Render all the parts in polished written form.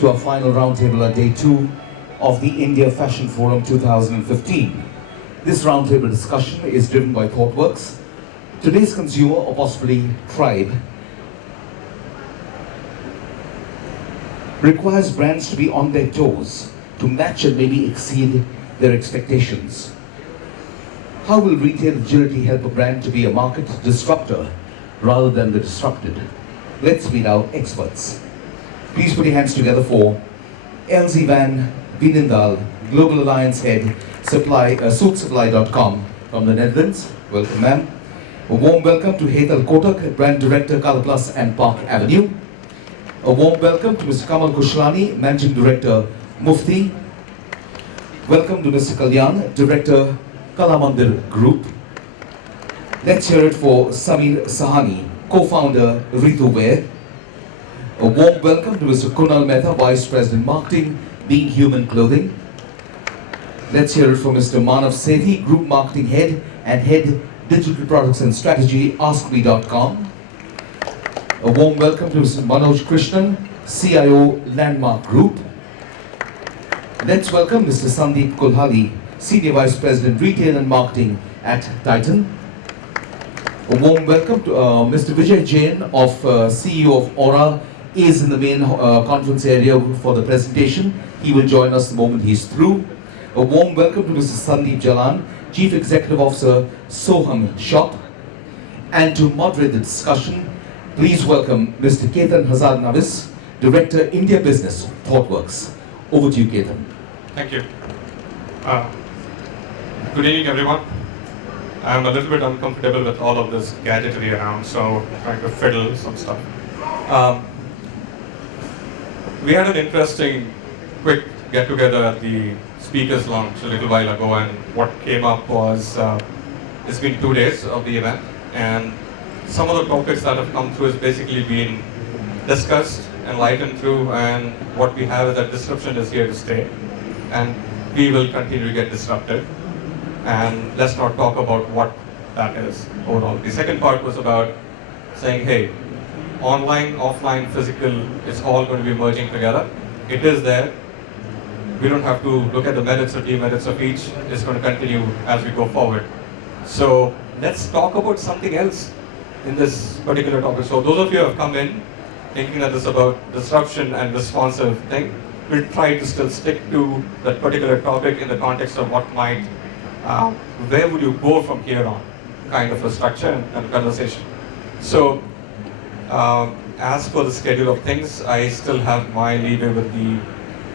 to our final roundtable at day 2 of the India Fashion Forum 2015. This roundtable discussion is driven by ThoughtWorks. Today's consumer, or possibly tribe, requires brands to be on their toes to match and maybe exceed their expectations. How will retail agility help a brand to be a market disruptor rather than the disrupted? Let's meet our experts. Please put your hands together for Elsie van Wienendaal, Global Alliance Head, Suitsupply.com from the Netherlands. Welcome, ma'am. A warm welcome to Hetal Kotak, Brand Director, Color Plus and Park Avenue. A warm welcome to Mr. Kamal Kushlani, Managing Director, Mufti. Welcome to Mr. Kalyan, Director, Kalamandir Group. Let's hear it for Samir Sahani, Co-founder, Ritu Wear. A warm welcome to Mr. Kunal Mehta, Vice President Marketing, Being Human Clothing. Let's hear it from Mr. Manav Sethi, Group Marketing Head and Head Digital Products and Strategy, AskMe.com. A warm welcome to Mr. Manoj Krishnan, CIO, Landmark Group. Let's welcome Mr. Sandeep Kulhali, Senior Vice President, Retail and Marketing at Titan. A warm welcome to Mr. Vijay Jain, CEO of Aura, is in the main conference area for the presentation. He will join us the moment he's through. A warm welcome to Mr. Sandeep Jalan, Chief Executive Officer, Soham Shop. And to moderate the discussion, please welcome Mr. Ketan Hazard Navis, Director, India Business, ThoughtWorks. Over to you, Ketan. Thank you. Good evening, everyone. I'm a little bit uncomfortable with all of this gadgetry around, so I'm trying to fiddle some stuff. We had an interesting, quick get-together at the speakers lounge a little while ago, and what came up was, it's been 2 days of the event, and some of the topics that have come through has basically been discussed, enlightened through, and what we have is that disruption is here to stay, and we will continue to get disrupted. And let's not talk about what that is overall. The second part was about saying, hey, online, offline, physical, it's all going to be merging together. It is there. We don't have to look at the merits or demerits of each. It's going to continue as we go forward. So let's talk about something else in this particular topic. So those of you who have come in thinking that this is about disruption and responsive thing, we'll try to still stick to that particular topic in the context of what might, where would you go from here on, kind of a structure and conversation. So as for the schedule of things, I still have my leeway with the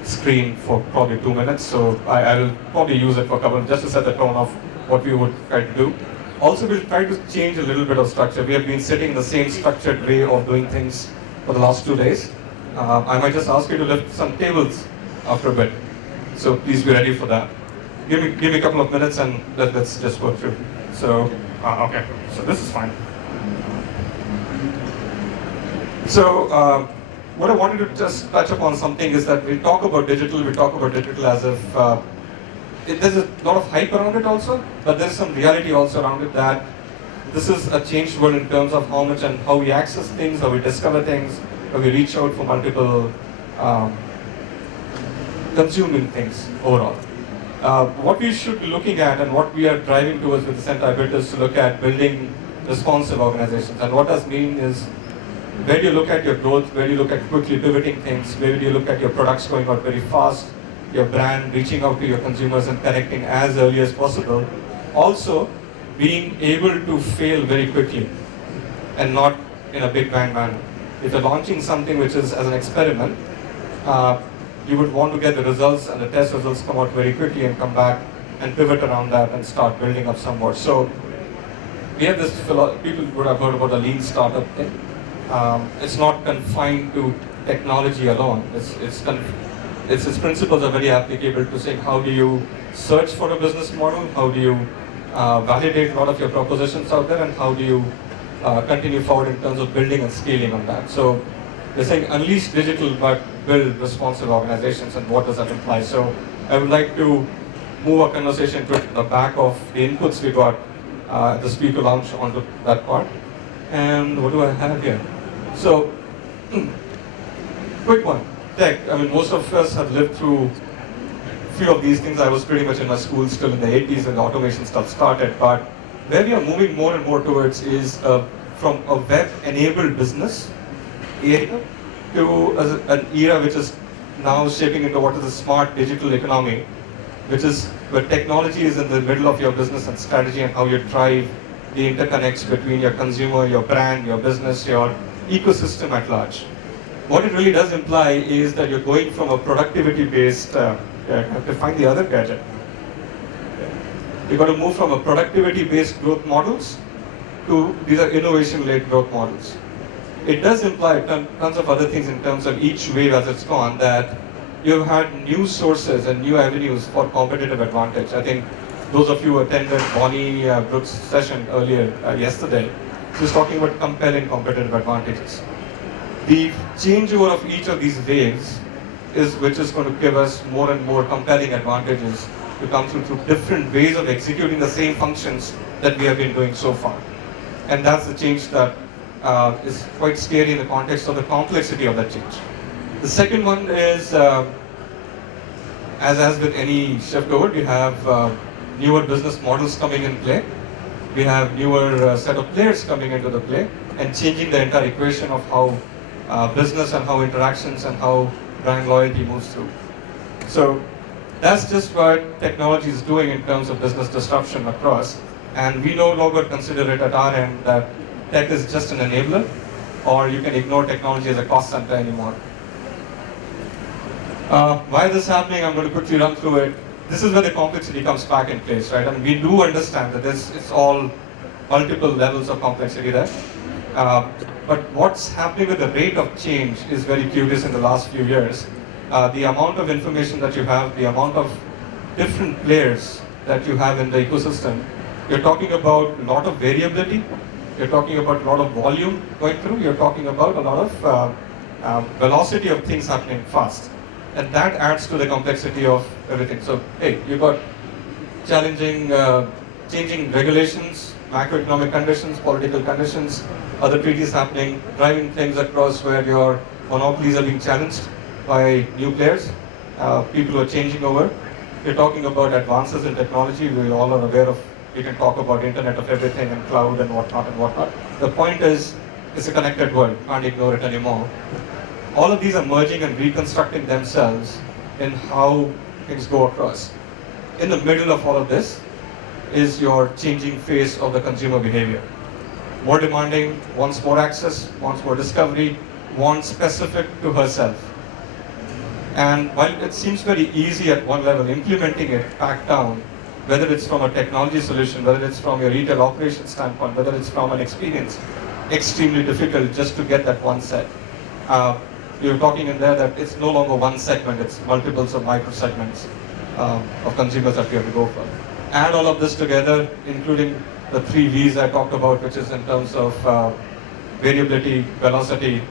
screen for probably 2 minutes, so I will probably use it for a couple just to set the tone of what we would try to do. Also, we'll try to change a little bit of structure. We have been sitting in the same structured way of doing things for the last 2 days. I might just ask you to lift some tables after a bit, so please be ready for that. Give me a couple of minutes and let's just work through. So, okay, so this is fine. So, what I wanted to just touch upon something is that we talk about digital as if there's a lot of hype around it also, but there's some reality also around it that this is a changed world in terms of how much and how we access things, how we discover things, how we reach out for multiple consuming things overall. What we should be looking at and what we are driving towards with this entire bit is to look at building responsive organizations. And what does mean is, where do you look at your growth, where do you look at quickly pivoting things, where do you look at your products going out very fast, your brand reaching out to your consumers and connecting as early as possible. Also, being able to fail very quickly and not in a big bang manner. If you're launching something which is as an experiment, you would want to get the results and the test results come out very quickly and come back and pivot around that and start building up some more. So we have this, people would have heard about the lean startup thing. It's not confined to technology alone. Its principles are very applicable to saying how do you search for a business model, how do you validate a lot of your propositions out there, and how do you continue forward in terms of building and scaling on that. So they're saying unleash digital but build responsive organizations, and what does that imply? So I would like to move our conversation to the back of the inputs we got at the speaker lounge onto that part. And what do I have here? So, quick one. tech, I mean, most of us have lived through few of these things. I was pretty much in my school still in the 80s when the automation stuff started, but where we are moving more and more towards is from a web-enabled business area to an era which is now shaping into what is a smart digital economy, which is where technology is in the middle of your business and strategy and how you drive the interconnects between your consumer, your brand, your business, your ecosystem at large. What it really does imply is that you're going from a productivity-based, I have to find the other gadget. You've got to move from a productivity-based growth models to these are innovation-led growth models. It does imply tons of other things in terms of each wave as it's gone, that you've had new sources and new avenues for competitive advantage. I think those of you who attended Bonnie Brooks' session earlier yesterday, she was talking about compelling competitive advantages. The changeover of each of these waves is which is going to give us more and more compelling advantages to come through different ways of executing the same functions that we have been doing so far. And that's the change that is quite scary in the context of the complexity of that change. The second one is, as with any shift over, we have newer business models coming in play. We have newer set of players coming into the play and changing the entire equation of how business and how interactions and how brand loyalty moves through. So that's just what technology is doing in terms of business disruption across. And we no longer consider it at our end that tech is just an enabler, or you can ignore technology as a cost center anymore. Why this is happening, I'm going to quickly run through it. This is where the complexity comes back in place, right? And we do understand that it's all multiple levels of complexity there. But what's happening with the rate of change is very curious in the last few years. The amount of information that you have, the amount of different players that you have in the ecosystem, you're talking about a lot of variability, you're talking about a lot of volume going through, you're talking about a lot of velocity of things happening fast. And that adds to the complexity of everything. So, hey, you've got challenging, changing regulations, macroeconomic conditions, political conditions, other treaties happening, driving things across where your monopolies are being challenged by new players, people who are changing over. You're talking about advances in technology. We all are aware of, we can talk about Internet of Everything and cloud and whatnot and whatnot. The point is, it's a connected world, can't ignore it anymore. All of these are merging and reconstructing themselves in how things go across. In the middle of all of this is your changing face of the consumer behavior. More demanding, wants more access, wants more discovery, wants specific to herself. And while it seems very easy at one level, implementing it back down, whether it's from a technology solution, whether it's from your retail operations standpoint, whether it's from an experience, extremely difficult just to get that one set. You're talking in there that it's no longer one segment, it's multiples of micro segments of consumers that we have to go for. Add all of this together, including the 3 V's I talked about, which is in terms of variability, velocity,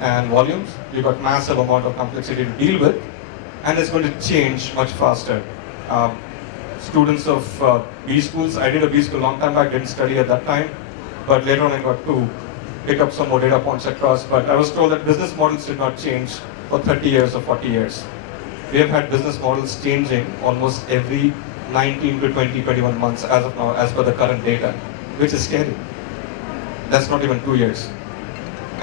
and volumes. You've got massive amount of complexity to deal with, and it's going to change much faster. Students of B schools, I did a B school a long time back, didn't study at that time, but later on I got to pick up some more data points across, but I was told that business models did not change for 30 years or 40 years. We have had business models changing almost every 19 to 20, 21 months as of now, as per the current data, which is scary. That's not even 2 years.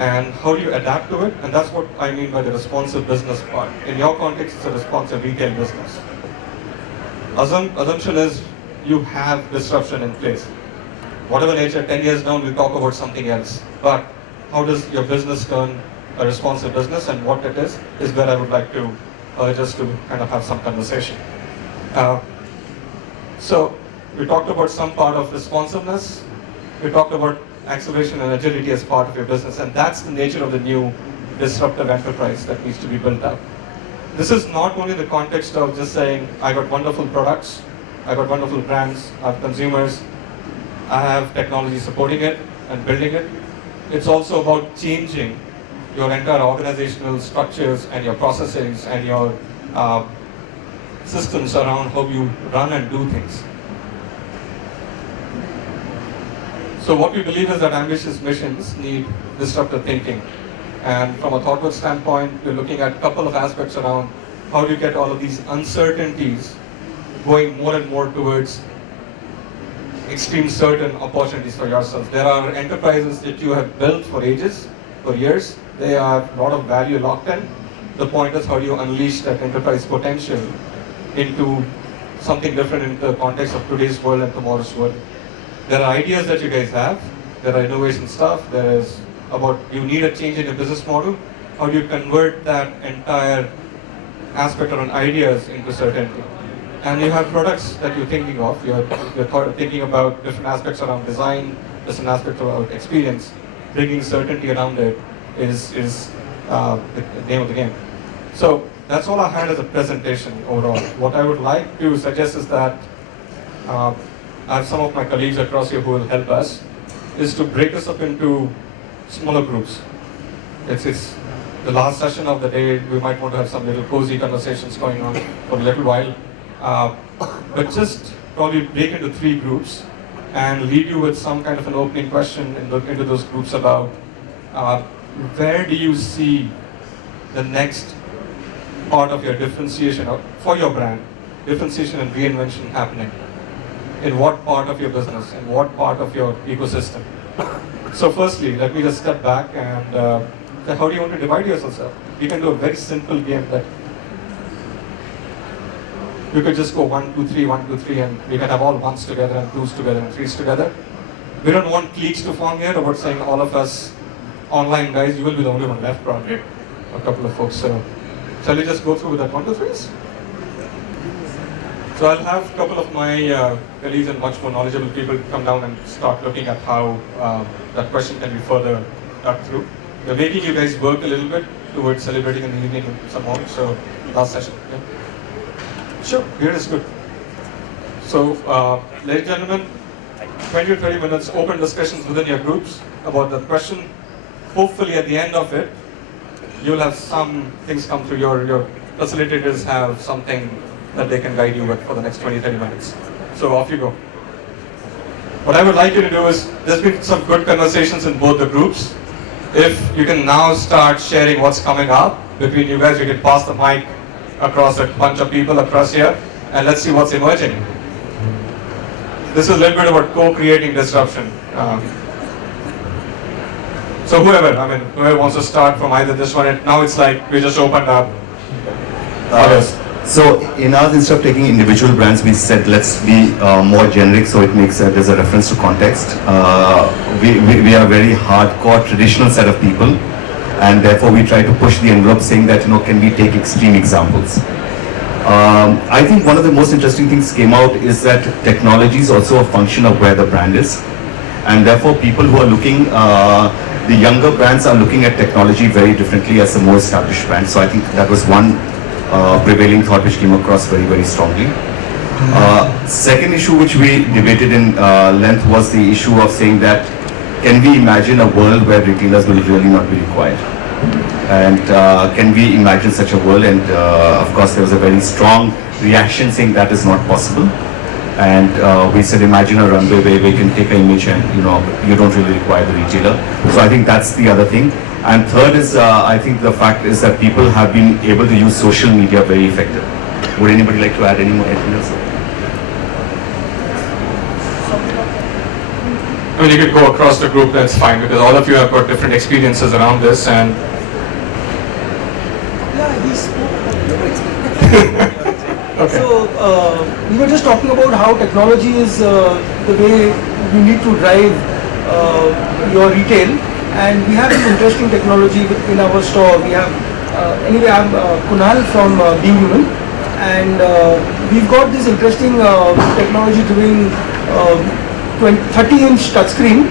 And how do you adapt to it? And that's what I mean by the responsive business part. In your context, it's a responsive retail business. Assumption is you have disruption in place. Whatever nature, 10 years down, we'll talk about something else. But how does your business turn a responsive business, and what it is where I would like to urge us to kind of have some conversation. So we talked about some part of responsiveness. We talked about acceleration and agility as part of your business, and that's the nature of the new disruptive enterprise that needs to be built up. This is not only the context of just saying, I got wonderful products, I got wonderful brands, I have consumers, I have technology supporting it and building it. It's also about changing your entire organizational structures and your processes and your systems around how you run and do things. So what we believe is that ambitious missions need disruptive thinking. And from a thoughtful standpoint, we're looking at a couple of aspects around how do you get all of these uncertainties going more and more towards extreme certain opportunities for yourself. There are enterprises that you have built for ages, for years. They have a lot of value locked in. The point is, how do you unleash that enterprise potential into something different in the context of today's world and tomorrow's world. There are ideas that you guys have. There are innovation stuff. There is about you need a change in your business model. How do you convert that entire aspect around ideas into certainty? And you have products that you're thinking of. You're thinking about different aspects around design, different aspects about experience. Bringing certainty around it is the name of the game. So that's all I had as a presentation overall. What I would like to suggest is that I have some of my colleagues across here who will help us, is to break us up into smaller groups. It's the last session of the day. We might want to have some little cozy conversations going on for a little while. But just probably break into 3 groups and leave you with some kind of an opening question and look into those groups about where do you see the next part of your differentiation for your brand, differentiation and reinvention happening? In what part of your business, in what part of your ecosystem? So firstly, let me just step back and how do you want to divide yourself up? You can do a very simple game that you could just go 1, 2, 3, 1, 2, 3, and we can have all 1s together and 2s together and 3s together. We don't want cliques to form here about saying all of us online guys, you will be the only one left probably, a couple of folks. So shall we just go through with that 1, 2, 3s? So I'll have a couple of my colleagues and much more knowledgeable people come down and start looking at how that question can be further dug through. We're making you guys work a little bit towards celebrating in the evening some more. So last session. Yeah. Sure, here is good. So, ladies and gentlemen, 20 to 30 minutes open discussions within your groups about the question. Hopefully at the end of it, you'll have some things come through. Your facilitators have something that they can guide you with for the next 20, 30 minutes. So off you go. What I would like you to do is, there's been some good conversations in both the groups. If you can now start sharing what's coming up between you guys, you can pass the mic across a bunch of people across here, and let's see what's emerging. This is a little bit about co-creating disruption. So whoever wants to start from either this one, and now it's like we just opened up. So in ours, instead of taking individual brands, we said let's be more generic, so it makes there's a reference to context. We are a very hardcore traditional set of people, and therefore we try to push the envelope, saying that can we take extreme examples. I think one of the most interesting things came out is that technology is also a function of where the brand is, and therefore people who are looking, the younger brands are looking at technology very differently as the more established brands. So I think that was one prevailing thought which came across very, very strongly. Second issue which we debated in length was the issue of saying that can we imagine a world where retailers will really not be required? And can we imagine such a world? And of course there was a very strong reaction saying that is not possible. And we said imagine a runway where we can take an image and you don't really require the retailer. So I think that's the other thing. And third is I think the fact is that people have been able to use social media very effectively. Would anybody like to add anything else? I mean, you could go across the group, that's fine, because all of you have got different experiences around this. And yeah, he spoke. Okay. So we were just talking about how technology is the way you need to drive your retail, and we have this interesting technology in our store. We have anyway, I'm Kunal from Being Human, and we've got this interesting technology doing 30-inch touchscreen,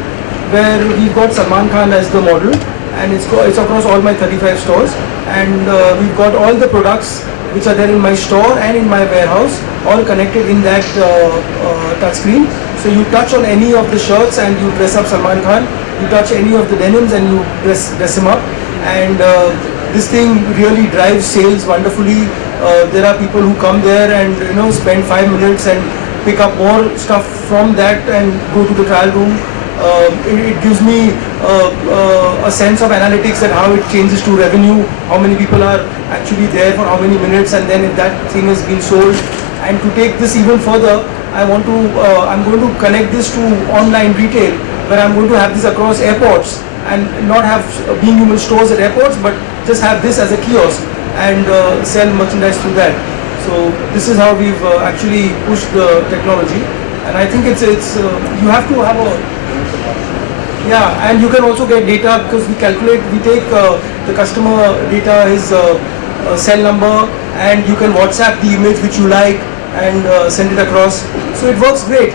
where we've got Salman Khan as the model, and it's across all my 35 stores, and we've got all the products which are there in my store and in my warehouse, all connected in that touchscreen. So you touch on any of the shirts and you dress up Salman Khan, you touch any of the denims and you dress him up, and this thing really drives sales wonderfully. There are people who come there and spend 5 minutes and pick up more stuff from that and go to the trial room. It gives me a sense of analytics that how it changes to revenue, how many people are actually there for how many minutes, and then if that thing has been sold. And to take this even further, I'm going to connect this to online retail, where I'm going to have this across airports and not have being human stores at airports, but just have this as a kiosk and sell merchandise through that. So this is how we've actually pushed the technology, and I think it's you have to have a and you can also get data, because we take the customer data, his cell number, and you can WhatsApp the image which you like and send it across. So it works great.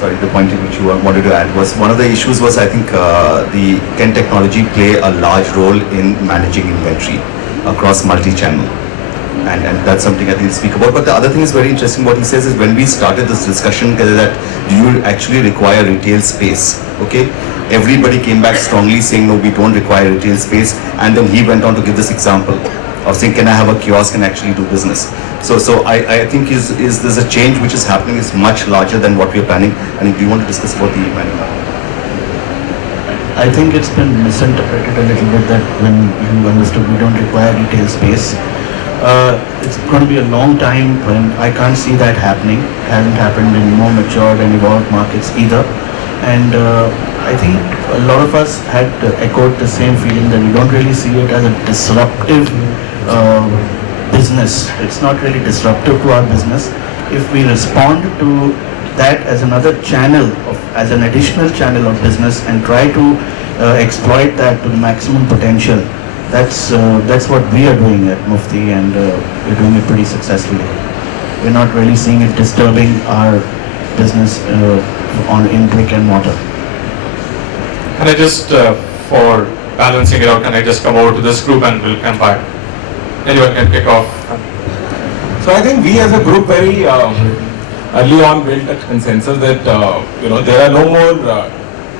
Sorry, the point which you wanted to add was one of the issues was I think can technology play a large role in managing inventory across multi-channel, and that's something I think to speak about. But the other thing is very interesting. What he says is when we started this discussion that do you actually require retail space? Okay, everybody came back strongly saying no, we don't require retail space, and then he went on to give this example of saying, can I have a kiosk and actually do business? So I think there's a change which is happening, is much larger than what we are planning. And do you want to discuss about the manual? I think it's been misinterpreted a little bit that when you understood we don't require retail space. It's going to be a long time when I can't see that happening. It hasn't happened in more matured and evolved markets either. And I think a lot of us had echoed the same feeling that we don't really see it as a disruptive business. It's not really disruptive to our business. If we respond to that as another channel, as an additional channel of business, and try to exploit that to the maximum potential, that's what we are doing at Mufti, and we're doing it pretty successfully. We're not really seeing it disturbing our business in brick and mortar. Can I just, for balancing it out, can I just come over to this group and we'll come back? Anyone can kick off. So I think we as a group very early on built a consensus that there are no more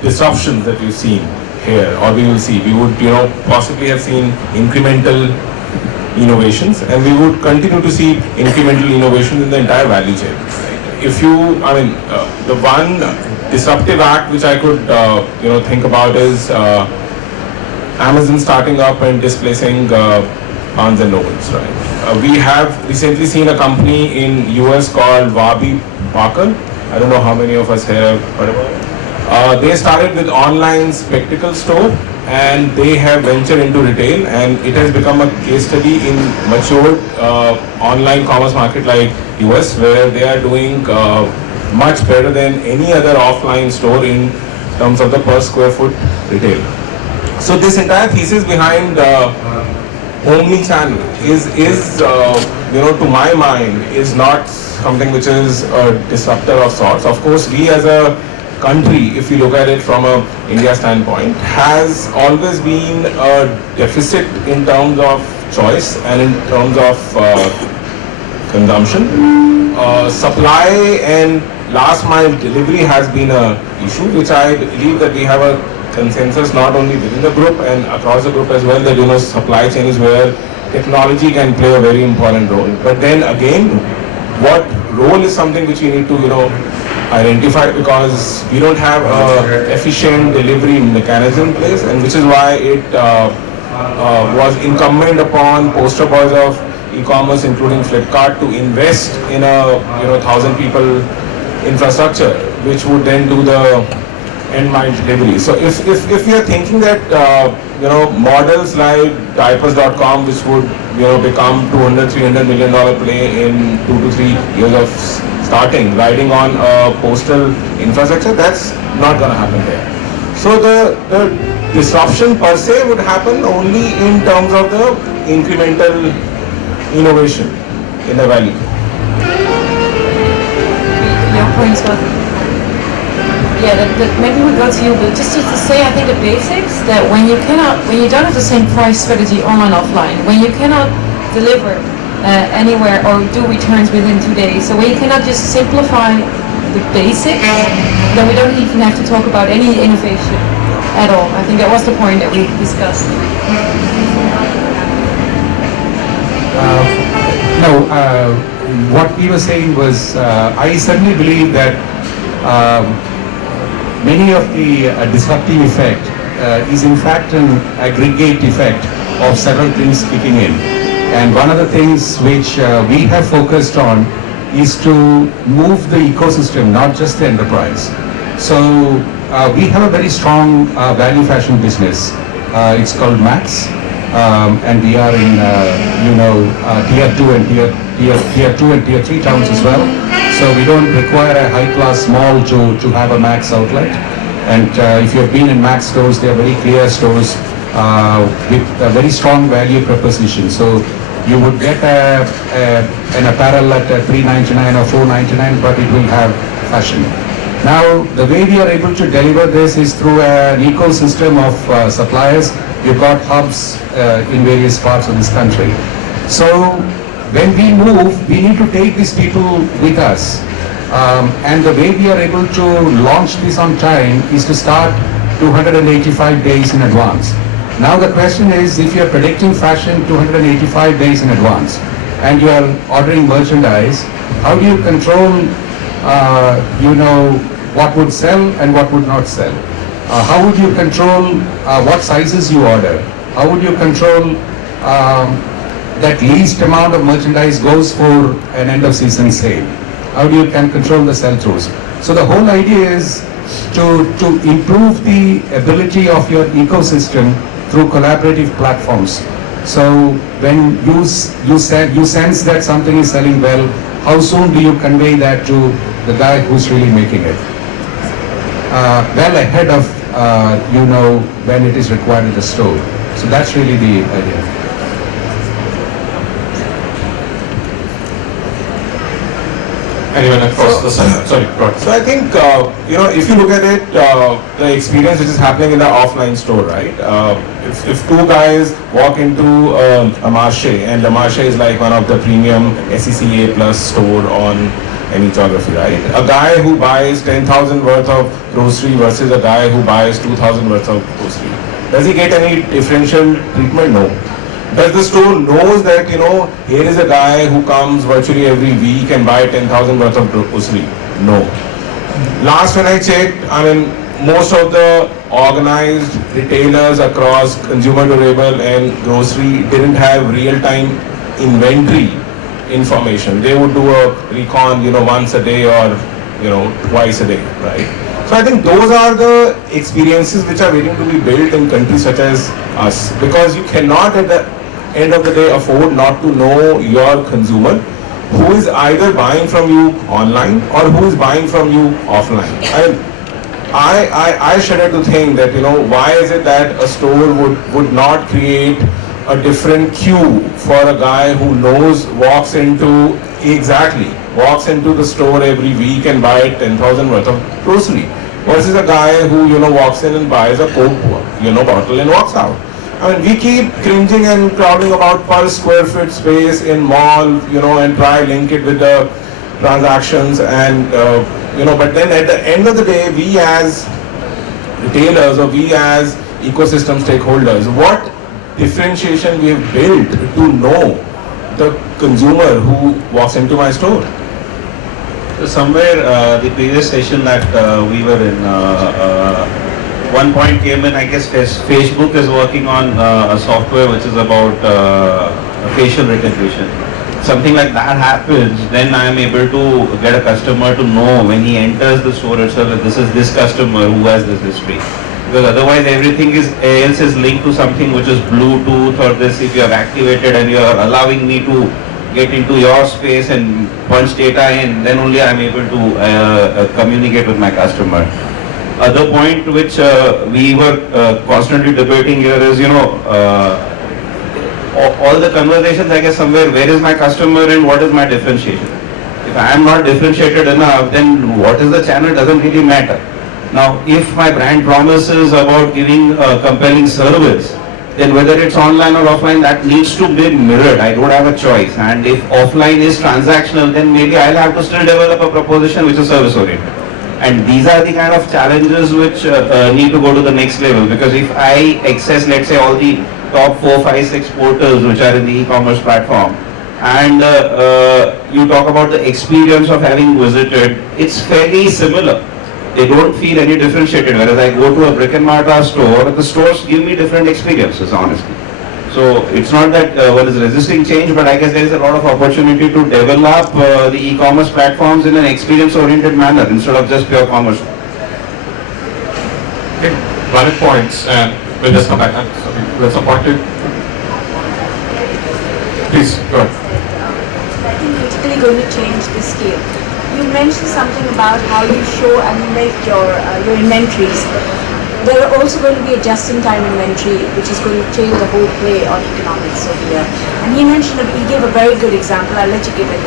disruptions that we've seen here, or we will see. We would possibly have seen incremental innovations, and we would continue to see incremental innovation in the entire value chain. If you, the one disruptive act which I could think about is Amazon starting up and displacing Barnes and Nobles, right? We have recently seen a company in US called Warby Parker. I don't know how many of us here have heard about it. They started with online spectacle store, and they have ventured into retail, and it has become a case study in matured online commerce market like US, where they are doing much better than any other offline store in terms of the per square foot retail. So this entire thesis behind omni-channel is to my mind, is not something which is a disruptor of sorts. Of course, we as a country, if you look at it from a India standpoint, has always been a deficit in terms of choice and in terms of consumption. Supply and last mile delivery has been a issue, which I believe that we have a consensus not only within the group and across the group as well, that supply chain is where technology can play a very important role. But then again, what role is something which we need to identify, because we don't have a efficient delivery mechanism in place, and which is why it was incumbent upon poster boys of e-commerce, including Flipkart, to invest in a 1,000 people infrastructure, which would then do the end mile delivery. So if we are thinking that models like diapers.com, which would become $200-300 million play in 2 to 3 years of starting, riding on a postal infrastructure, that's not going to happen here. So the disruption per se would happen only in terms of the incremental innovation in the value. Your points were, that maybe we go to you, but just to say, I think the basics, that when you don't have the same price strategy online, offline, when you cannot deliver anywhere or do returns within 2 days, so when you cannot just simplify the basics, then we don't even have to talk about any innovation at all. I think that was the point that we discussed. what we were saying was, I certainly believe that many of the disruptive effect is in fact an aggregate effect of several things kicking in. And one of the things which we have focused on is to move the ecosystem, not just the enterprise. So we have a very strong value fashion business. It's called Max, and we are in tier 2 and tier 2 and tier 3 towns as well. So we don't require a high-class mall to have a Max outlet. And if you've been in Max stores, they are very clear stores with a very strong value proposition. So you would get an apparel at $3.99 or $4.99, but it will have fashion. Now, the way we are able to deliver this is through an ecosystem of suppliers. We've got hubs in various parts of this country. So when we move, we need to take these people with us. And the way we are able to launch this on time is to start 285 days in advance. Now the question is, if you are predicting fashion 285 days in advance and you are ordering merchandise, how do you control, what would sell and what would not sell? How would you control what sizes you order? How would you control that least amount of merchandise goes for an end of season sale? How do you can control the sell-throughs? So the whole idea is to improve the ability of your ecosystem through collaborative platforms. So when you sense that something is selling well, how soon do you convey that to the guy who's really making it? Well ahead of when it is required in the store. So that's really the idea. Anyone across the side? Sorry, go ahead. So I think, if you look at it, the experience which is happening in the offline store, right? If two guys walk into a Marché, and the Marché is like one of the premium SECA plus store on any geography, right? A guy who buys 10,000 worth of grocery versus a guy who buys 2,000 worth of grocery. Does he get any differential treatment? No. Does the store knows that, here is a guy who comes virtually every week and buy 10,000 worth of grocery? No. Last when I checked, most of the organized retailers across consumer durable and grocery didn't have real-time inventory information. They would do a recon, once a day or, twice a day, right? So I think those are the experiences which are waiting to be built in countries such as us, because you cannot at the end of the day afford not to know your consumer who is either buying from you online or who is buying from you offline. I shudder to think that, why is it that a store would not create a different queue for a guy who walks into the store every week and buy 10,000 worth of grocery versus a guy who, walks in and buys a Coke, bottle and walks out. We keep cringing and crowding about per square foot space in mall, and try link it with the transactions and, but then at the end of the day, we as retailers or we as ecosystem stakeholders, what differentiation we have built to know the consumer who walks into my store? So somewhere the previous session that we were in, one point came in, I guess Facebook is working on a software which is about facial recognition. Something like that happens, then I am able to get a customer to know when he enters the store itself that this is this customer who has this history. Because otherwise everything else is linked to something which is Bluetooth or this. If you have activated and you are allowing me to get into your space and punch data in, then only I am able to communicate with my customer. Other point which we were constantly debating here is, all the conversations, I guess somewhere, where is my customer and what is my differentiation? If I am not differentiated enough, then what is the channel doesn't really matter. Now, if my brand promises about giving a compelling service, then whether it's online or offline, that needs to be mirrored. I don't have a choice. And if offline is transactional, then maybe I'll have to still develop a proposition which is service oriented. And these are the kind of challenges which need to go to the next level, because if I access, let's say, all the top 4, 5, 6 portals which are in the e-commerce platform, and you talk about the experience of having visited, it's fairly similar. They don't feel any differentiated, whereas I go to a brick and mortar store, the stores give me different experiences, honestly. So it's not that one is resisting change, but I guess there is a lot of opportunity to develop the e-commerce platforms in an experience-oriented manner instead of just pure commerce. Okay, valid points, and we'll just come back. With some point, please go ahead. I think you're typically going to change the scale. You mentioned something about how you show and you make your inventories. There are also going to be a just-in-time inventory, which is going to change the whole play on economics over here. And he mentioned that he gave a very good example. I'll let you give it.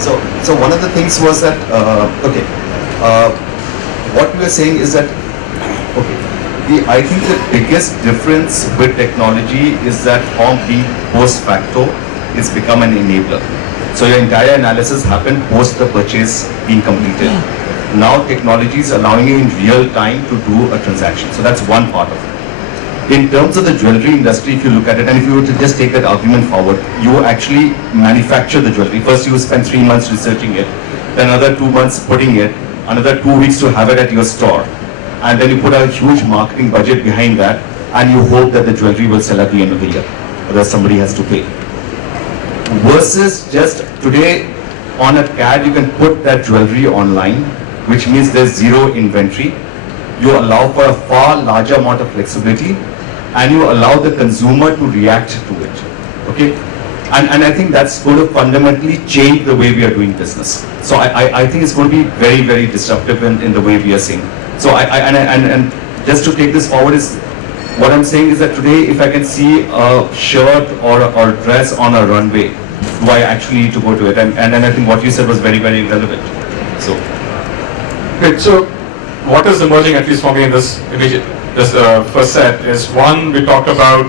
So one of the things was that what we were saying is that I think the biggest difference with technology is that from being post facto, it's become an enabler. So your entire analysis happened post the purchase being completed. Now technology is allowing you in real time to do a transaction. So that's one part of it. In terms of the jewelry industry, if you look at it, and if you were to just take that argument forward, you actually manufacture the jewelry. First you spend 3 months researching it, then another 2 months putting it, another 2 weeks to have it at your store. And then you put a huge marketing budget behind that, and you hope that the jewelry will sell at the end of the year, or that somebody has to pay. Versus just today, on a CAD, you can put that jewelry online, which means there's zero inventory. You allow for a far larger amount of flexibility, and you allow the consumer to react to it. Okay? And I think that's going to fundamentally change the way we are doing business. So I think it's going to be very, very disruptive in the way we are seeing. So and just to take this forward is, what I'm saying is that today, if I can see a shirt or dress on a runway, do I actually need to go to it? And I think what you said was very, very relevant. So. Great. So, what is emerging, at least for me, in this first set is, one, we talked about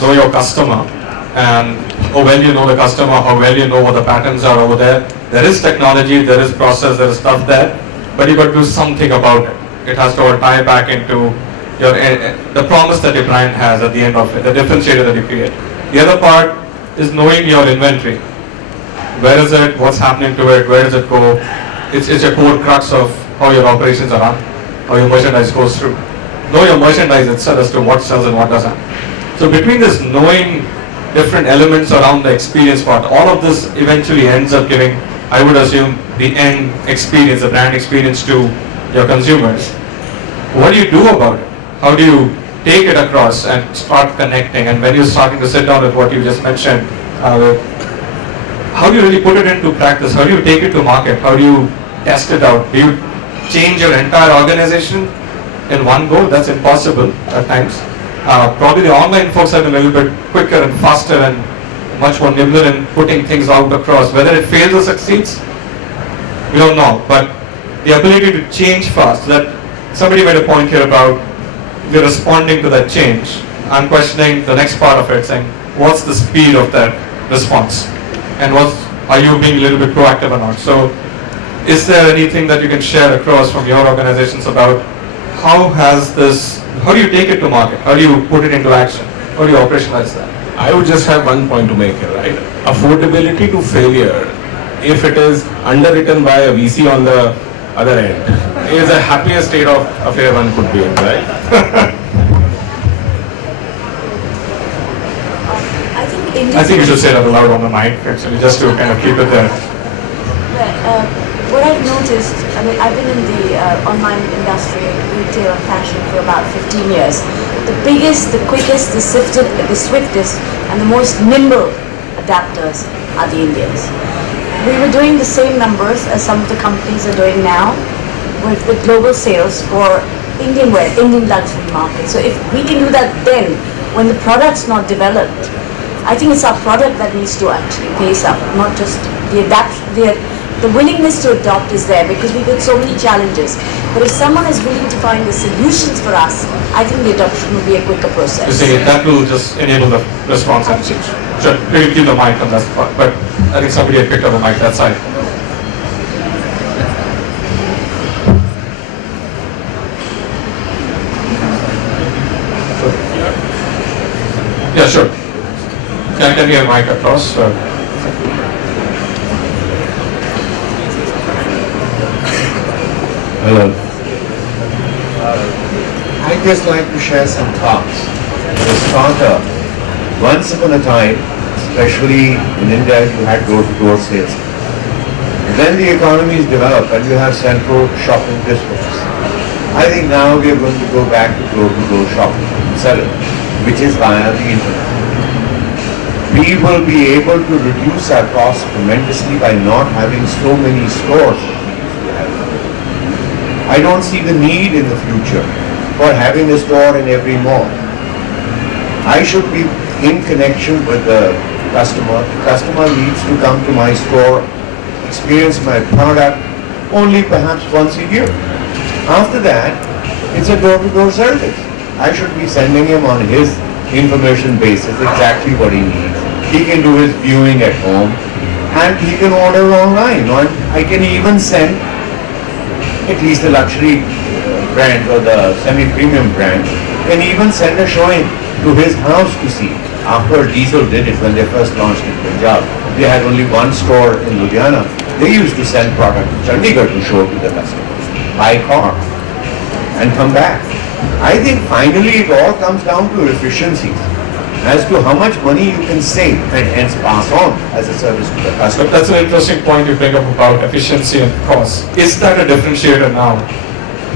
know your customer, and how well you know the customer, how well you know what the patterns are over there. There is technology, there is process, there is stuff there, but you got to do something about it. It has to all tie back into your the promise that your brand has at the end of it, the differentiator that you create. The other part is knowing your inventory. Where is it? What's happening to it? Where does it go? It's a core crux of how your operations are run, how your merchandise goes through. Know your merchandise itself as to what sells and what doesn't. So between this knowing different elements around the experience part, all of this eventually ends up giving, I would assume, the end experience, the brand experience to your consumers. What do you do about it? How do you take it across and start connecting? And when you're starting to sit down with what you just mentioned, how do you really put it into practice? How do you take it to market? How do you test it out? Do you change your entire organization in one go? That's impossible at times. Probably the online folks have been a little bit quicker and faster and much more nimble in putting things out across. Whether it fails or succeeds, we don't know. But the ability to change fast, that somebody made a point here about you're responding to that change. I'm questioning the next part of it, saying what's the speed of that response? And are you being a little bit proactive or not? So is there anything that you can share across from your organizations about how do you take it to market? How do you put it into action? How do you operationalize that? I would just have one point to make here, right? Affordability to failure, if it is underwritten by a VC on the other end, is the happiest state of affair one could be in, right? I think you should say that aloud on the mic, actually, just to kind of keep it there. What I've noticed, I mean, I've been in the online industry, retail and fashion for about 15 years. The biggest, the quickest, the swiftest, and the most nimble adapters are the Indians. We were doing the same numbers as some of the companies are doing now with the global sales for Indian wear, Indian luxury market. So if we can do that then, when the product's not developed, I think it's our product that needs to actually pace up, not just the adaptation. The willingness to adopt is there because we've got so many challenges. But if someone is willing to find the solutions for us, I think the adoption will be a quicker process. You see, that will just enable the response and change. Sure, maybe keep the mic on that part, but I think somebody had picked up the mic that side. Can we have mic across? Hello. I'd just like to share some thoughts. For starter, once upon a time, especially in India, you had door-to-door sales. Then the economies develop and you have central shopping districts. I think now we are going to go back to door-to-door shopping, selling, which is via the internet. We will be able to reduce our costs tremendously by not having so many stores. I don't see the need in the future for having a store in every mall. I should be in connection with the customer. The customer needs to come to my store, experience my product only perhaps once a year. After that, it's a door-to-door service. I should be sending him on his information basis exactly what he needs. He can do his viewing at home and he can order online. Or I can even send at least the luxury brand or the semi-premium brand can even send a showing to his house to see. After Diesel did it when they first launched in Punjab, they had only one store in Ludhiana. They used to send product to Chandigarh to show to the customers by car and come back. I think finally it all comes down to efficiencies as to how much money you can save and hence pass on as a service to the customer. But that's an interesting point you bring up about efficiency and cost. Is that a differentiator now?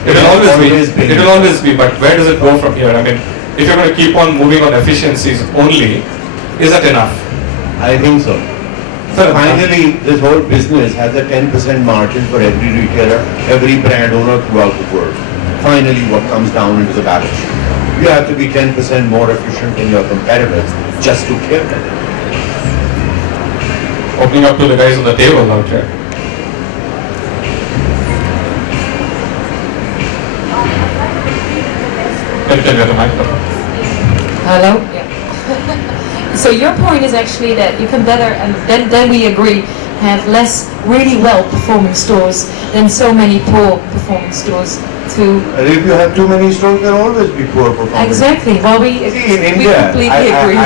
It will always be. It will always be. But where does it go from here? I mean, if you're going to keep on moving on efficiencies only, is that enough? I think so. So finally, this whole business has a 10% margin for every retailer, every brand owner throughout the world. Finally, what comes down into the balance sheet. You have to be 10% more efficient than your competitors just to kill them. Opening up to the guys on the table out here. Can you get the microphone? Hello? Yeah. So your point is actually that you can better, and then we agree, have less really well-performing stores than so many poor-performing stores to... If you have too many stores, there will always be poor performance. Exactly. Well, we completely agree.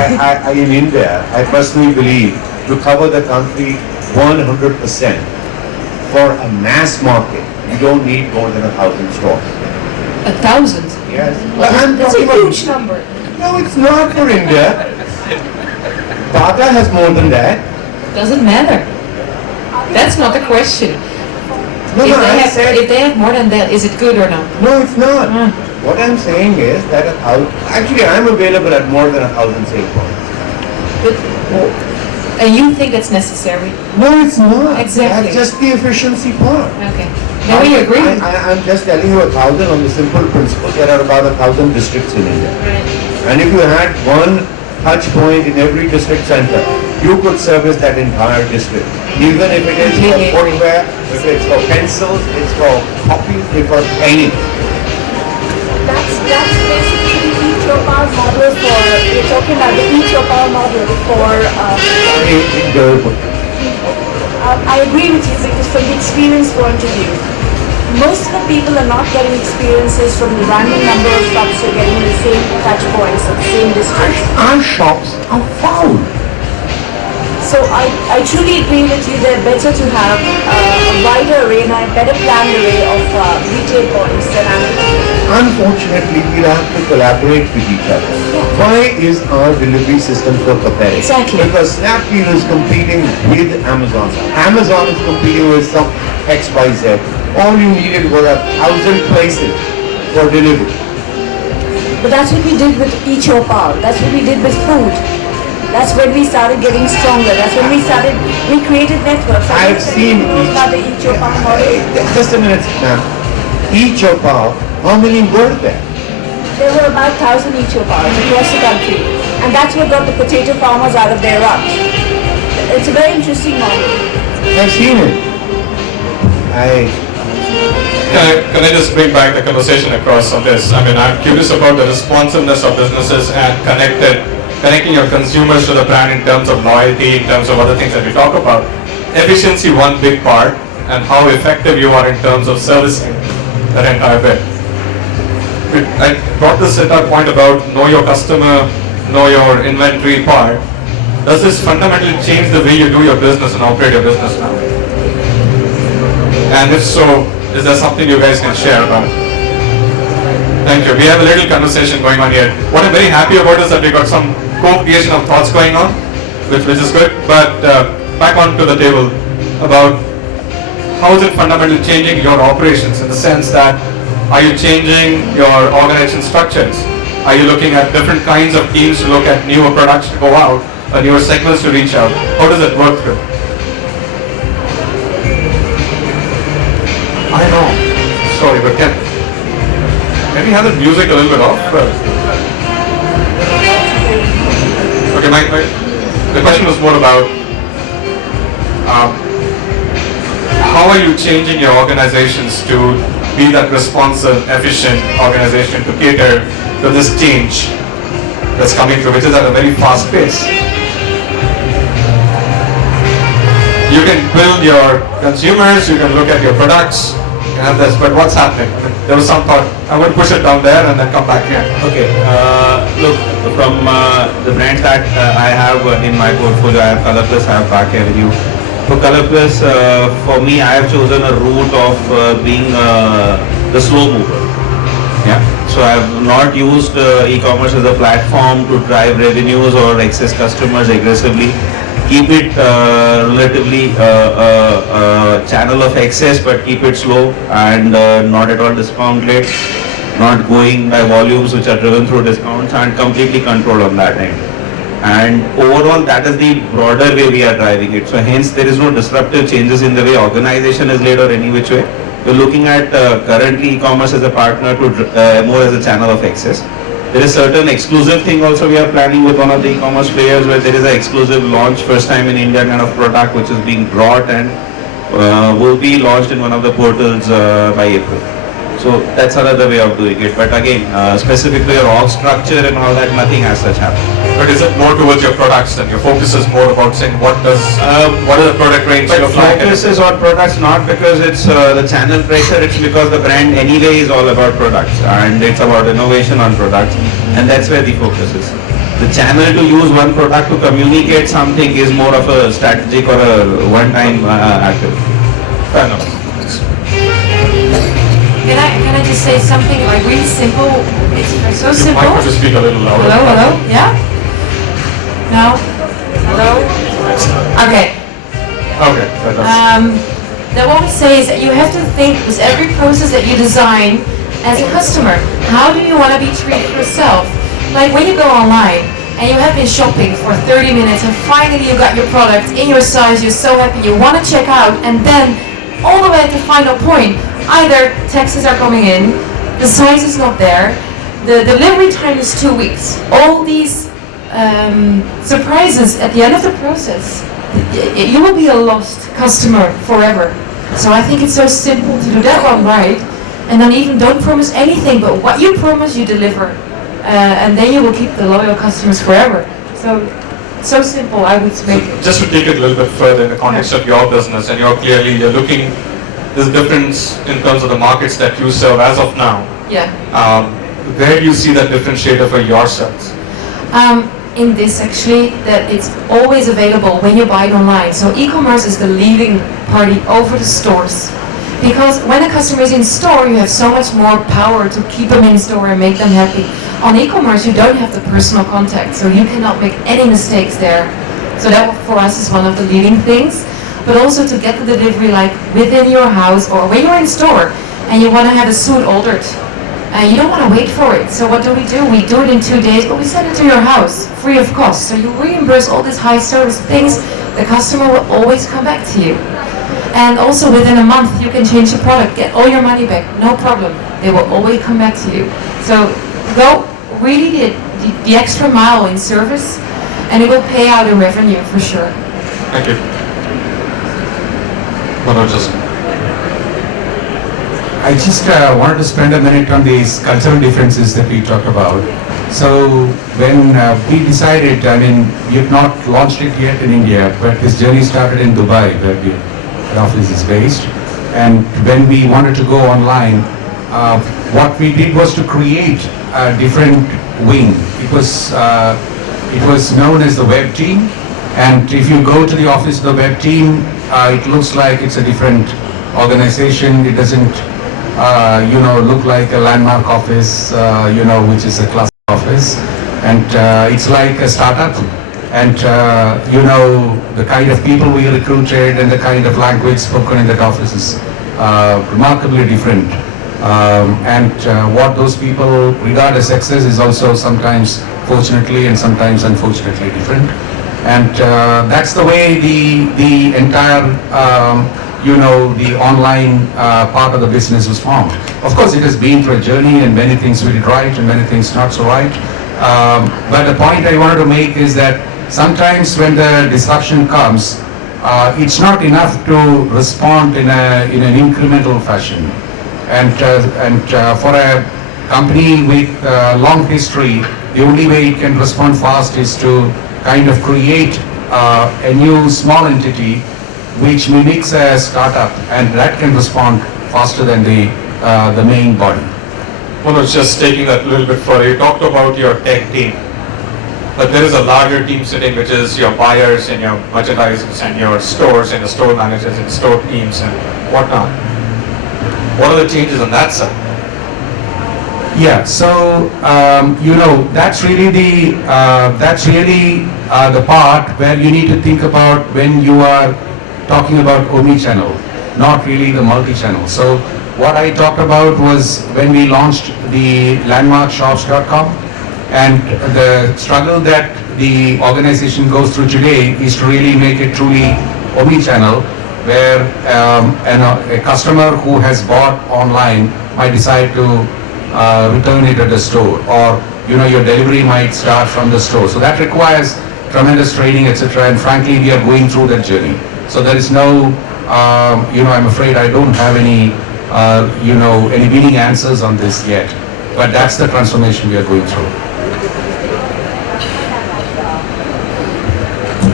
In India, I personally believe to cover the country 100% for a mass market, you don't need more than 1,000 stores. 1,000? Yes. That's a huge number. No, it's not for India. Tata has more than that. Doesn't matter. That's not the question. No, If they have more than that, is it good or not? No, it's not. What I'm saying is that actually I'm available at more than 1,000 sale points. And you think that's necessary? No, it's not. Exactly. That's just the efficiency part. Okay. Then we agree. I'm just telling you 1,000 on the simple principle. There are about 1,000 districts in India. And if you had one touch point in every district center, you could service that entire district. Even if it is for footwear, if it's for pencils, it's for copies, it's for anything. That's basically the each your power model for, you're talking about the each your power model for, I agree with you because from the experience point of view, most of the people are not getting experiences from the random number of shops you're getting in the same touch points of the same district. Our shops are foul. So I truly agree with you. They're better to have a wider array and a better planned array of retail points than Amazon. Unfortunately, we'll have to collaborate with each other. Why is our delivery system so pathetic? Exactly. Because Snapdeal is competing with Amazon. Amazon is competing with some XYZ. All you needed were 1,000 places for delivery. But that's what we did with Eat Your Power. That's what we did with food. That's when we started getting stronger. That's when we created networks. I've seen about the Eat Your Power model. Just a minute, ma'am. Eat Your Power. How many were there? There were about 1,000 Eat Your Powers across the country. And that's what got the potato farmers out of their rut. It's a very interesting model. I've seen it. Can I just bring back the conversation across on this? I mean, I'm curious about the responsiveness of businesses and connecting your consumers to the brand in terms of loyalty, in terms of other things that we talk about. Efficiency, one big part, and how effective you are in terms of servicing that entire bit. I brought this entire point about know your customer, know your inventory part. does this fundamentally change the way you do your business and operate your business now? And if so, is there something you guys can share about it? Thank you. We have a little conversation going on here. What I'm very happy about is that we got some co-creation of thoughts going on, which is good. But back onto the table about how is it fundamentally changing your operations in the sense that are you changing your organization structures? Are you looking at different kinds of teams to look at newer products to go out, or newer segments to reach out? How does it work through? I know. Sorry, but can maybe have the music a little bit off? Okay, the question was more about how are you changing your organizations to be that responsive, efficient organization to cater to this change that's coming through, which is at a very fast pace. You can build your consumers, you can look at your products, you can have this, but what's happening? There was some thought, I'm going to push it down there and then come back here. Okay, look, from the brands that I have in my portfolio, I have Color Plus, I have Park Avenue. For Color Plus, for me, I have chosen a route of being the slow mover. Yeah. So I have not used e-commerce as a platform to drive revenues or access customers aggressively. Keep it relatively channel of access, but keep it slow and not at all discounted, not going by volumes which are driven through discounts, and completely control on that end. And overall, that is the broader way we are driving it. So hence, there is no disruptive changes in the way organization is led or any which way. We're looking at currently e-commerce as a partner to more as a channel of access. There is certain exclusive thing also we are planning with one of the e-commerce players, where there is an exclusive launch, first time in India kind of product which is being brought and will be launched in one of the portals by April. So that's another way of doing it. But again, specifically your org structure and all that, nothing as such happened. But is it more towards your products then? Your focus is more about saying what is the product range But you're flying? focus is on products, not because it's the channel pressure, it's because the brand anyway is all about products and it's about innovation on products, and that's where the focus is. The channel to use one product to communicate something is more of a strategic or a one-time activity. Fair enough. Can I just say something like really simple? It's so You simple. might want to speak a little louder. Hello? Yeah? No? Hello? Okay. Okay, that does. Then what we say is that you have to think with every process that you design as a customer, how do you want to be treated yourself? Like when you go online and you have been shopping for 30 minutes and finally you got your product in your size, you're so happy, you want to check out, and then all the way at the final point, either taxes are coming in, the size is not there, the delivery time is 2 weeks. All these surprises at the end of the process, you will be a lost customer forever. So I think it's so simple to do that one right, and then even don't promise anything, but what you promise you deliver, and then you will keep the loyal customers forever. So simple, I would make it. Just to take it a little bit further in the context of your business, and you're looking, there's a difference in terms of the markets that you serve as of now. Yeah. Where do you see that differentiator for yourselves? In this actually, that it's always available when you buy it online. So e-commerce is the leading party over the stores. Because when a customer is in store, you have so much more power to keep them in store and make them happy. On e-commerce, you don't have the personal contact, so you cannot make any mistakes there. So that for us is one of the leading things. But also to get the delivery like within your house, or when you're in store and you want to have a suit altered. You don't want to wait for it. So what do? We do it in 2 days, but we send it to your house free of cost. So you reimburse all these high service things. The customer will always come back to you. And also within a month you can change the product, get all your money back, no problem. They will always come back to you. So go really the extra mile in service, and it will pay out in revenue for sure. Thank you. I just wanted to spend a minute on these cultural differences that we talked about. So when we decided, I mean, we have not launched it yet in India, but this journey started in Dubai, where the office is based. And when we wanted to go online, what we did was to create a different wing. It was known as the web team, And if you go to the office of the web team, it looks like it's a different organization. It doesn't, look like a landmark office, which is a class office. And it's like a startup. And, the kind of people we recruited and the kind of language spoken in that office is remarkably different. What those people regard as success is also sometimes fortunately and sometimes unfortunately different. And that's the way the entire, the online part of the business was formed. Of course, it has been through a journey and many things we did right and many things not so right. But the point I wanted to make is that sometimes when the disruption comes, it's not enough to respond in an incremental fashion. And for a company with a long history, the only way it can respond fast is to kind of create a new small entity which mimics a startup, and that can respond faster than the main body. Well, just taking that a little bit further, you talked about your tech team, but there is a larger team sitting, which is your buyers and your merchandisers and your stores and the store managers and store teams and whatnot. What are the changes on that side? Yeah, so that's really the part where you need to think about when you are talking about omni-channel, not really the multi-channel. So what I talked about was when we launched the landmarkshops.com, and the struggle that the organization goes through today is to really make it truly omni-channel, where a customer who has bought online might decide to return it at the store, or your delivery might start from the store. So that requires tremendous training, etc. And frankly, we are going through that journey. So there is no, I'm afraid I don't have any, any winning answers on this yet. But that's the transformation we are going through.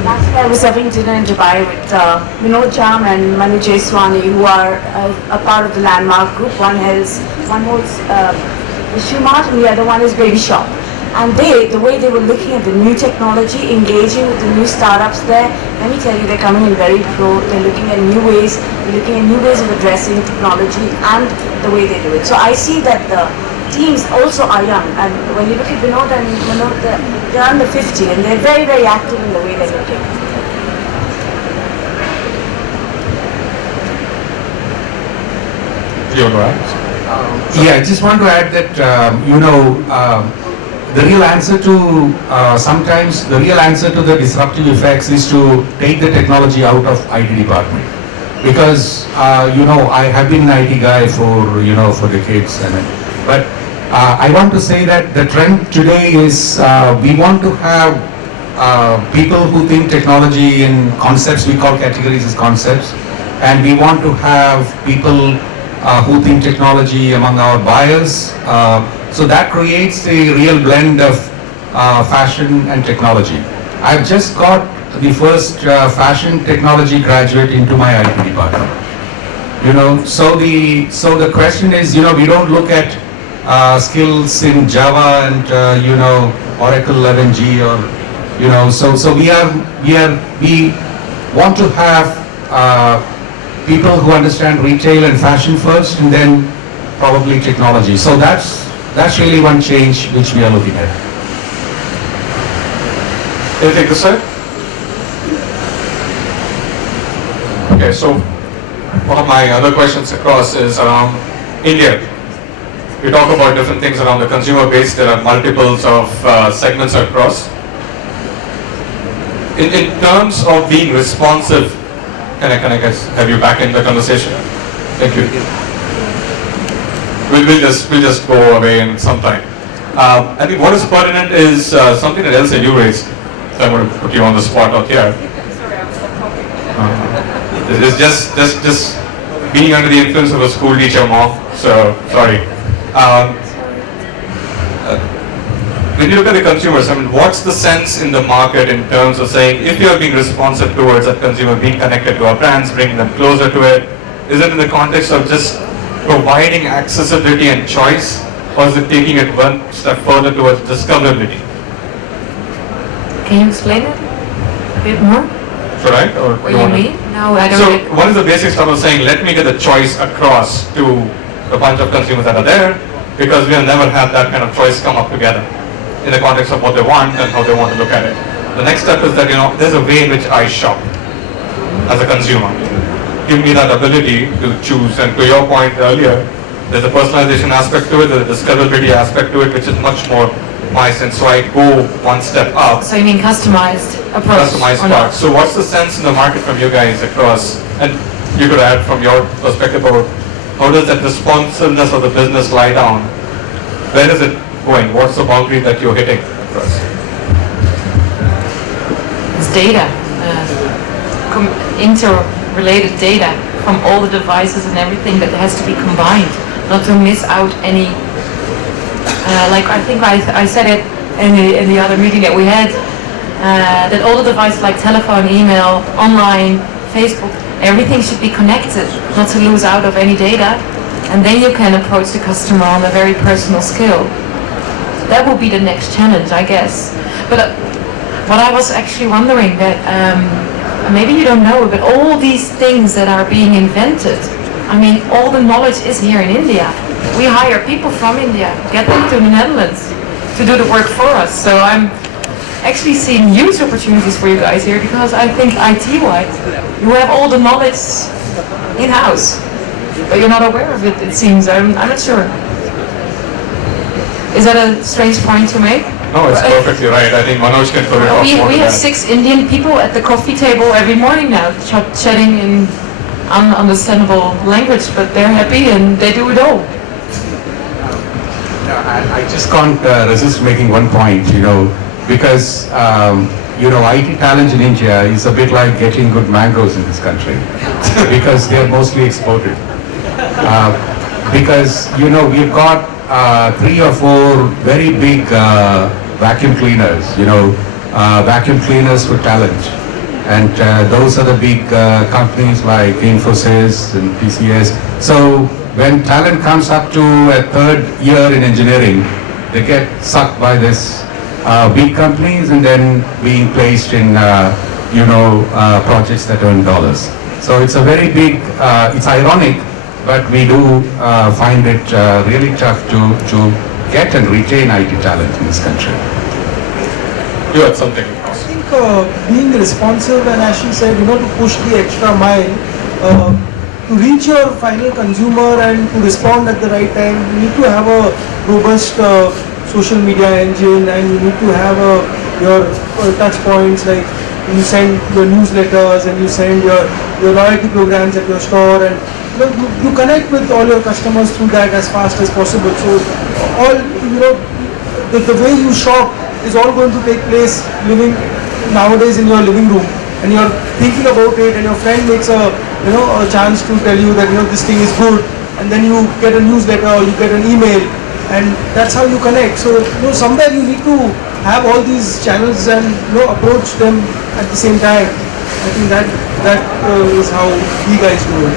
Last year I was having dinner in Dubai with Vinod Jam and Manu Jaiswani, who are a part of the Landmark Group. One holds the shoe mart and the other one is Baby Shop. And the way they were looking at the new technology, engaging with the new startups there, let me tell you, they're coming in very pro. They're looking at new ways. They're looking at new ways of addressing technology and the way they do it. So I see that the teams also are young, and when you look at Vinod and Manoj, they're under 50 and they're very, very active in the way they're looking. Yeah, I just want to add that, the real answer to, sometimes the real answer to the disruptive effects is to take the technology out of IT department. Because, I have been an IT guy for decades, but I want to say that the trend today is we want to have people who think technology in concepts, we call categories as concepts, and we want to have people who think technology among our buyers. So that creates a real blend of fashion and technology. I've just got the first fashion technology graduate into my IT department. So the question is, we don't look at skills in Java and Oracle 11g, or so we want to have people who understand retail and fashion first, and then probably technology. So that's really one change which we are looking at. Anything to say? Okay, so one of my other questions across is around India. We talk about different things around the consumer base. There are multiples of segments across. In terms of being responsive, can I guys have you back in the conversation? Thank you. We'll just go away in some time. I think what is pertinent is something that else that you raised. So I'm going to put you on the spot out here. Sorry, I was talking. It's just being under the influence of a school teacher mom. So sorry. When you look at the consumers, what's the sense in the market in terms of saying, if you're being responsive towards that consumer, being connected to our brands, bringing them closer to it, is it in the context of just providing accessibility and choice, or is it taking it one step further towards discoverability? Can you explain it? bit more? Should I? Or What do you mean? No, I don't. So one is the basic stuff of saying, let me get the choice across to a bunch of consumers that are there, because we have never had that kind of choice come up together in the context of what they want and how they want to look at it. The next step is that, there's a way in which I shop as a consumer. Give me that ability to choose. And to your point earlier, there's a personalization aspect to it, there's a discoverability aspect to it, which is much more my sense. So I go one step up. So you mean customized approach? Customized or part. not? So what's the sense in the market from you guys across, and you could add from your perspective about how does that responsiveness of the business lie down? Where is it going? What's the boundary that you're hitting across? It's data, interrelated data from all the devices and everything that has to be combined, not to miss out any. Like I think I said it in the other meeting that we had, that all the devices like telephone, email, online, Facebook, everything should be connected, not to lose out of any data, and then you can approach the customer on a very personal scale. That will be the next challenge, I guess. But what I was actually wondering that, maybe you don't know, but all these things that are being invented, I mean, all the knowledge is here in India. We hire people from India, get them to the Netherlands to do the work for us. So I'm actually seeing huge opportunities for you guys here, because I think IT-wise, you have all the knowledge in-house, but you're not aware of it, it seems. I'm not sure. Is that a strange point to make? No, it's perfectly right. I think Manoj can probably talk more We to have that. 6 Indian people at the coffee table every morning now, chatting in ununderstandable language, but they're happy and they do it all. I just can't resist making one point, because, IT talent in India is a bit like getting good mangoes in this country, because they're mostly exported. Because, we've got 3 or 4 very big vacuum cleaners, vacuum cleaners for talent. And those are the big companies like Infosys and TCS. So when talent comes up to a 3rd year in engineering, they get sucked by this big companies and then being placed in, projects that earn dollars. So it's a very big, it's ironic, but we do find it really tough to get and retain IT talent in this country. You had something. I think being responsive, and as she said, to push the extra mile, to reach your final consumer and to respond at the right time, you need to have a robust social media engine, and you need to have your touch points, like you send your newsletters and you send your loyalty programs at your store, and you connect with all your customers through that as fast as possible. So all, the way you shop is all going to take place living nowadays in your living room, and you're thinking about it, and your friend makes a chance to tell you that this thing is good, and then you get a newsletter or you get an email, and that's how you connect. So somewhere you need to have all these channels and approach them at the same time. I think that is how we guys do it.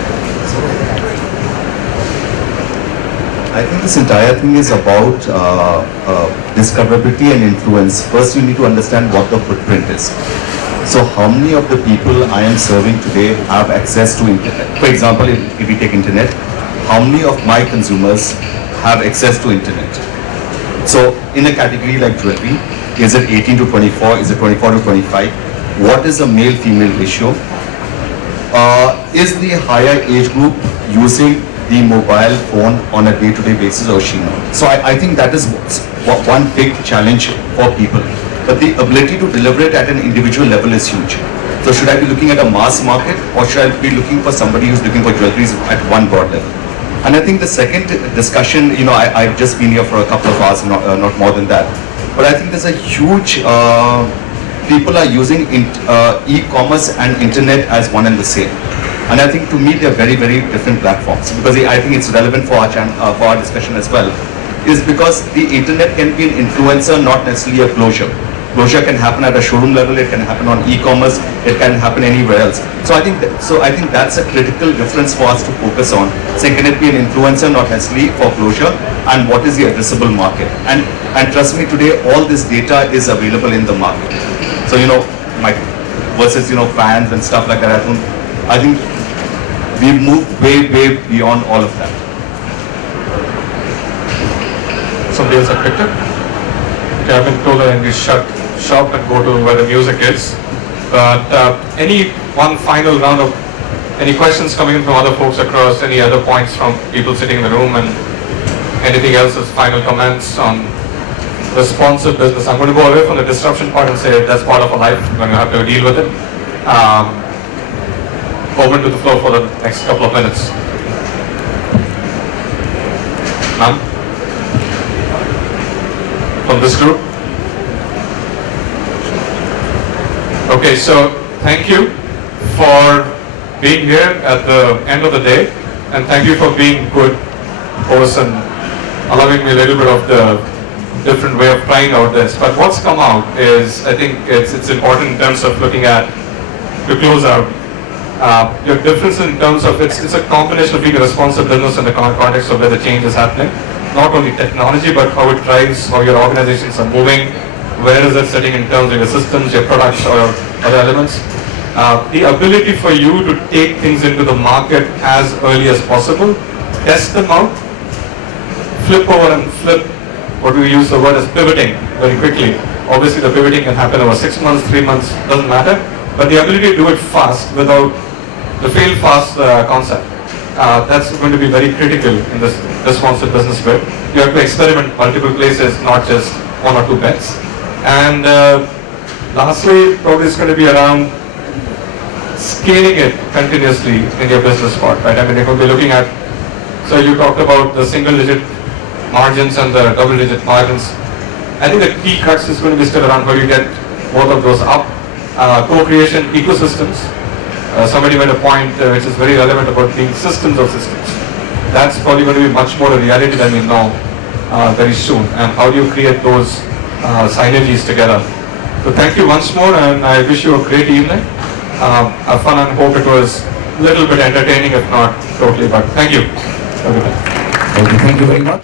I think this entire thing is about discoverability and influence. First, you need to understand what the footprint is. So how many of the people I am serving today have access to internet? For example, if we take internet, how many of my consumers have access to internet? So in a category like jewelry, is it 18 to 24? Is it 24 to 25? What is the male-female ratio? Is the higher age group using the mobile phone on a day-to-day basis, or she not? So I think that is one big challenge for people. But the ability to deliver it at an individual level is huge. So should I be looking at a mass market, or should I be looking for somebody who's looking for jewelries at one broad level? And I think the second discussion, I've just been here for a couple of hours, not more than that. But I think there's a huge, people are using e-commerce and internet as one and the same. And I think to me they're very, very different platforms, because I think it's relevant for our discussion as well, is because the internet can be an influencer, not necessarily a closure. Closure can happen at a showroom level, it can happen on e-commerce, it can happen anywhere else. So I think that's a critical difference for us to focus on. So can it be an influencer, not necessarily for closure, and what is the addressable market? And trust me, today all this data is available in the market. So Mike. versus fans and stuff like that. I think we've moved way beyond all of that. Somebody else have picked it? Okay, I've been told that I need to shut shop and go to where the music is. But any one final round of any questions coming in from other folks across, any other points from people sitting in the room, and anything else as final comments on responsive business? I'm going to go away from the disruption part and say that's part of our life. We're going to have to deal with it. Open to the floor for the next couple of minutes. None? From this group? Okay, so thank you for being here at the end of the day, and thank you for being good hosts and allowing me a little bit of the different way of trying out this. But what's come out is, I think it's important in terms of looking at, to close out, your difference in terms of it's a combination of being a responsive business in the context of where the change is happening. Not only technology, but how it drives, how your organizations are moving, where is it sitting in terms of your systems, your products, or other elements. The ability for you to take things into the market as early as possible, test them out, flip over and flip, what we use the word as pivoting very quickly. Obviously the pivoting can happen over 6 months, 3 months, doesn't matter, but the ability to do it fast without the fail fast concept. That's going to be very critical in this responsive business bit. You have to experiment multiple places, not just 1 or 2 bets. And lastly, probably it's going to be around scaling it continuously in your business part, right? I mean, you're going to be looking at, so you talked about the single-digit margins and the double-digit margins. I think the key crux is going to be still around how you get both of those up. Co-creation ecosystems. Somebody made a point which is very relevant about being systems of systems. That's probably going to be much more a reality than we know very soon. And how do you create those synergies together? So thank you once more, and I wish you a great evening. Have fun, and hope it was a little bit entertaining, if not totally. But thank you. Thank you very much.